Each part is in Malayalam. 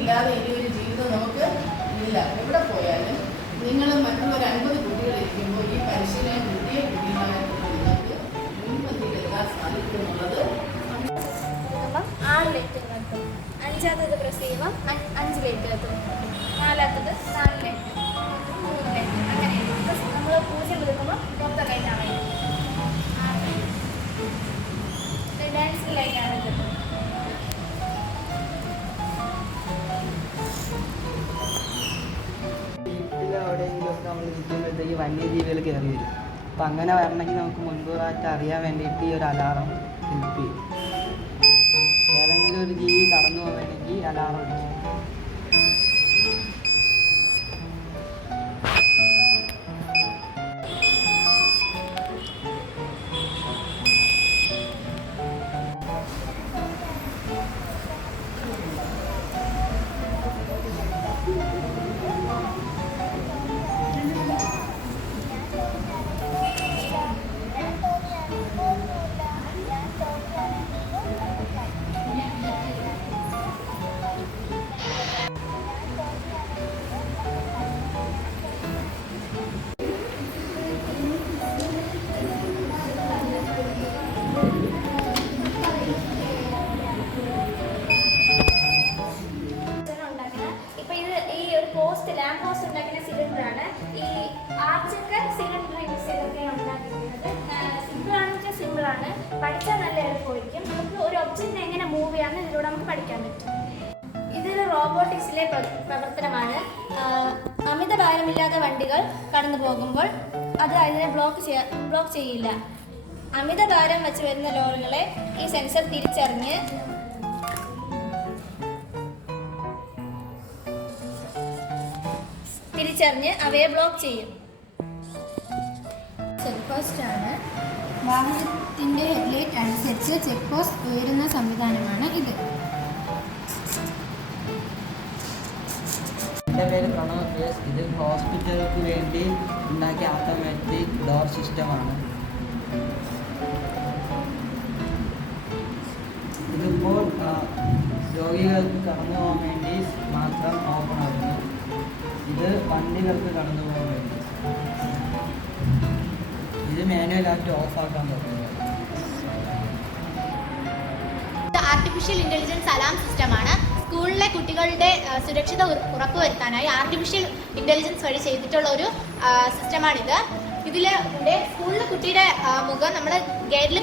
ഇല്ലാതെ ഇനി ഒരു ജീവിതം നമുക്ക് ഇല്ല. എവിടെ പോയാലും നിങ്ങൾ മറ്റുള്ളൊരു അൻപത് കുട്ടികളിരിക്കുമ്പോൾ ഈ പരിശീലനം കിട്ടിയ കുട്ടികളായ നിങ്ങൾക്ക് മുൻപന്തിയിലെത്താൻ സാധിക്കുമെന്നുള്ളത് അപ്പം അഞ്ചാമത് പ്രസീവം അഞ്ചാമത്തത് പ്രസ് ചെയ്യുമ്പോൾ അഞ്ച് അഞ്ചിലേക്ക് എത്തും നാലാമത്തത് നാലിലേക്ക് മൂന്നിലേക്ക് അങ്ങനെ നമ്മൾ പൂജ്യം എടുക്കുമ്പോൾ മൊത്തം ലൈറ്റാണ് എവിടെയെങ്കിലുമൊക്കെ നമ്മൾ നിൽക്കുമ്പോഴത്തേക്ക് വന്യജീവികൾ കയറി വരും. അപ്പം അങ്ങനെ വരണമെങ്കിൽ നമുക്ക് മുൻകൂറായിട്ട് അറിയാൻ വേണ്ടിയിട്ട് ഈ ഒരു അലാറം ഹെൽപ്പ് ചെയ്യും. ഏതെങ്കിലും ഒരു ജീവി കടന്നു പോകണമെങ്കിൽ അലാറം അടിക്കും പോസ്റ്റ് ലാമ്പ് പോസ്റ്റ് ഉണ്ടാക്കുന്ന സിലിണ്ടറാണ്. ഈ ആർച്ചൊക്കെ സിലിണ്ടർ യൂസ് ചെയ്തൊക്കെ ഉണ്ടാക്കിയിരിക്കുന്നത് സിമ്പിൾ ആണെന്ന് വെച്ചാൽ സിമ്പിൾ ആണ്. പഠിച്ചാൽ നല്ല എളുപ്പമായിരിക്കും. നമുക്ക് ഒരു ഒബ്ജക്റ്റ് എങ്ങനെ മൂവ് ചെയ്യാമെന്ന് ഇതിലൂടെ നമുക്ക് പഠിക്കാൻ പറ്റും. ഇതൊരു റോബോട്ടിക്സിലെ പ്രവർത്തനമാണ്. അമിത ഭാരമില്ലാത്ത വണ്ടികൾ കടന്നു പോകുമ്പോൾ അത് അതിനെ ബ്ലോക്ക് ചെയ്യാ ബ്ലോക്ക് ചെയ്യില്ല. അമിത ഭാരം വെച്ച് വരുന്ന ലോറികളെ ഈ സെൻസർ തിരിച്ചറിഞ്ഞ് തിരിച്ചറിഞ്ഞ് അവയെ ബ്ലോക്ക് ചെയ്യും. ചെക്ക് പോസ്റ്റ് ആണ്. വാഹനത്തിന്റെ ഹെഡ്ലൈറ്റ് അനുസരിച്ച് ചെക്ക് പോസ്റ്റ് ഉയരുന്ന സംവിധാനമാണ് ഇത്. എന്റെ പേര് പ്രണവ്. എസ് ഇത് ഹോസ്പിറ്റലുകൾക്ക് വേണ്ടി ഉണ്ടാക്കിയ ഓട്ടോമാറ്റിക് ഡോർ സിസ്റ്റമാണ്. ഇതിപ്പോൾ രോഗികൾക്ക് കടന്നു പോകാൻ വേണ്ടി മാത്രം ഓപ്പൺ ആക്കുന്നു. ഇത് വണ്ടികൾക്ക് കടന്നു പോകാൻ വേണ്ടി. ഇത് മാനുവലായിട്ട് ഓഫ് ആക്കാൻ പറ്റുന്നത് ആർട്ടിഫിഷ്യൽ ഇന്റലിജൻസ് അലാം സിസ്റ്റമാണ് സ്കൂളിലെ കുട്ടികളുടെ സുരക്ഷിത ഉറ- ഉറപ്പുവരുത്താനായി ആർട്ടിഫിഷ്യൽ ഇന്റലിജൻസ് വഴി ചെയ്തിട്ടുള്ള ഒരു സിസ്റ്റമാണിത് ഇതിൽ സ്കൂളിലെ കുട്ടിയുടെ മുഖം നമ്മൾ ഗേറ്റിൽ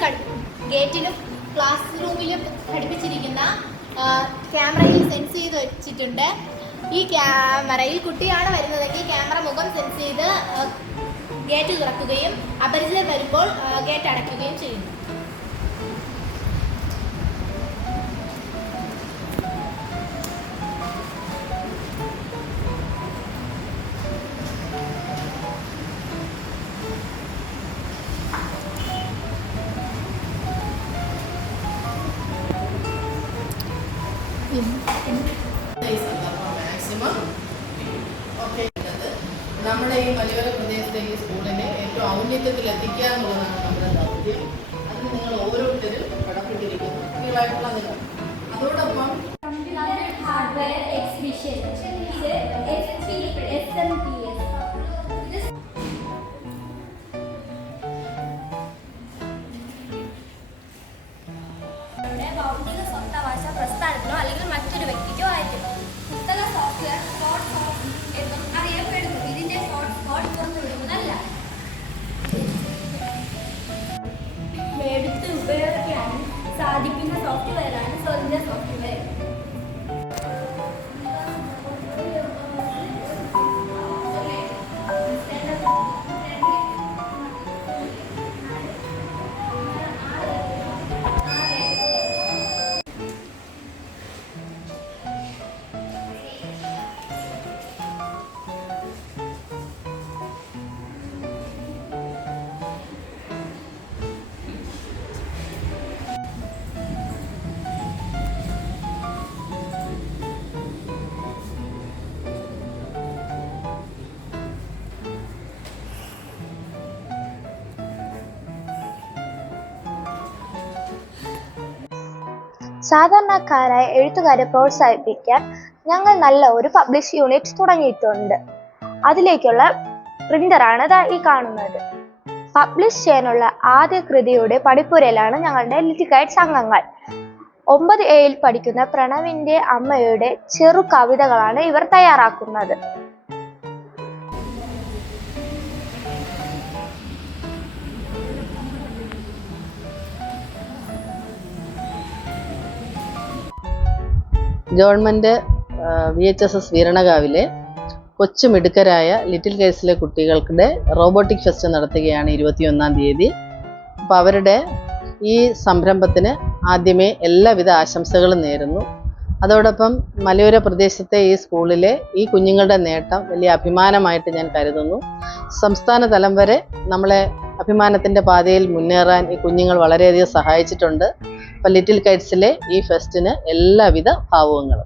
ഗേറ്റിലും ക്ലാസ് റൂമിലും ഘടിപ്പിച്ചിരിക്കുന്ന ക്യാമറയിൽ സെൻസ് ചെയ്ത് വെച്ചിട്ടുണ്ട്. ഈ ക്യാമറയിൽ കുട്ടിയാണ് വരുന്നതെങ്കിൽ ക്യാമറ മുഖം സെൻസ് ചെയ്ത് ഗേറ്റ് തുറക്കുകയും അപരിചിതർ വരുമ്പോൾ ഗേറ്റ് അടയ്ക്കുകയും ചെയ്യുന്നു. ഈ നമ്മുടെ ഈ മലയോര പ്രദേശത്തെ ഈ സ്കൂളിനെ ഏറ്റവും ഔന്നത്യത്തിൽ എത്തിക്കുക എന്നുള്ളതാണ് നമ്മുടെ ദൗത്യം. അതിന് നിങ്ങൾ ഓരോരുത്തരും കടപ്പെട്ടിരിക്കുന്നു കുട്ടികളായിട്ടുള്ള നിങ്ങൾ അതോടൊപ്പം ഹാർഡ്വെയർ എക്സിബിഷൻ ഇത് എസ് എം പി എസ് ഭൗതിക സ്വത്തവകാശ പ്രസ്ഥാനത്തിനോ അല്ലെങ്കിൽ മറ്റൊരു വ്യക്തിക്കോ ആയിരിക്കും പുസ്തക സോഫ്റ്റ്വെയർ സാധിക്കുന്ന സോഫ്റ്റ്വെയറാണ് സ്വതന്ത്ര സോഫ്റ്റ്വെയർ സാധാരണക്കാരായ എഴുത്തുകാരെ പ്രോത്സാഹിപ്പിക്കാൻ ഞങ്ങൾ നല്ല ഒരു പബ്ലിഷ് യൂണിറ്റ് തുടങ്ങിയിട്ടുണ്ട്. അതിലേക്കുള്ള പ്രിന്ററാണ് ഈ കാണുന്നത്. പബ്ലിഷ് ചെയ്യാനുള്ള ആദ്യ കൃതിയുടെ പടിപ്പുരയിലാണ് ഞങ്ങളുടെ ലിറ്റിക്കൈറ്റ്സ് അംഗങ്ങൾ ഒമ്പത് എയിൽ പഠിക്കുന്ന പ്രണവിന്റെ അമ്മയുടെ ചെറു കവിതകളാണ് ഇവർ തയ്യാറാക്കുന്നത്. Government V H S S വീരണകാവിലെ കൊച്ചു മിടുക്കരായ ലിറ്റിൽ കേസിലെ കുട്ടികൾക്കിടെ റോബോട്ടിക് ഫെസ്റ്റ് നടത്തുകയാണ് ഇരുപത്തിയൊന്നാം തീയതി. അപ്പോൾ അവരുടെ ഈ സംരംഭത്തിന് ആദ്യമേ എല്ലാവിധ ആശംസകളും നേരുന്നു. അതോടൊപ്പം മലയോര പ്രദേശത്തെ ഈ സ്കൂളിലെ ഈ കുഞ്ഞുങ്ങളുടെ നേട്ടം വലിയ അഭിമാനമായിട്ട് ഞാൻ കരുതുന്നു. സംസ്ഥാന തലം വരെ നമ്മളെ അഭിമാനത്തിന്റെ പാതയിൽ മുന്നേറാൻ ഈ കുഞ്ഞുങ്ങൾ വളരെയധികം സഹായിച്ചിട്ടുണ്ട്. അപ്പോൾ ലിറ്റിൽ കൈറ്റ്സിലെ ഈ ഫെസ്റ്റിന് എല്ലാവിധ ഭാവുകങ്ങളും.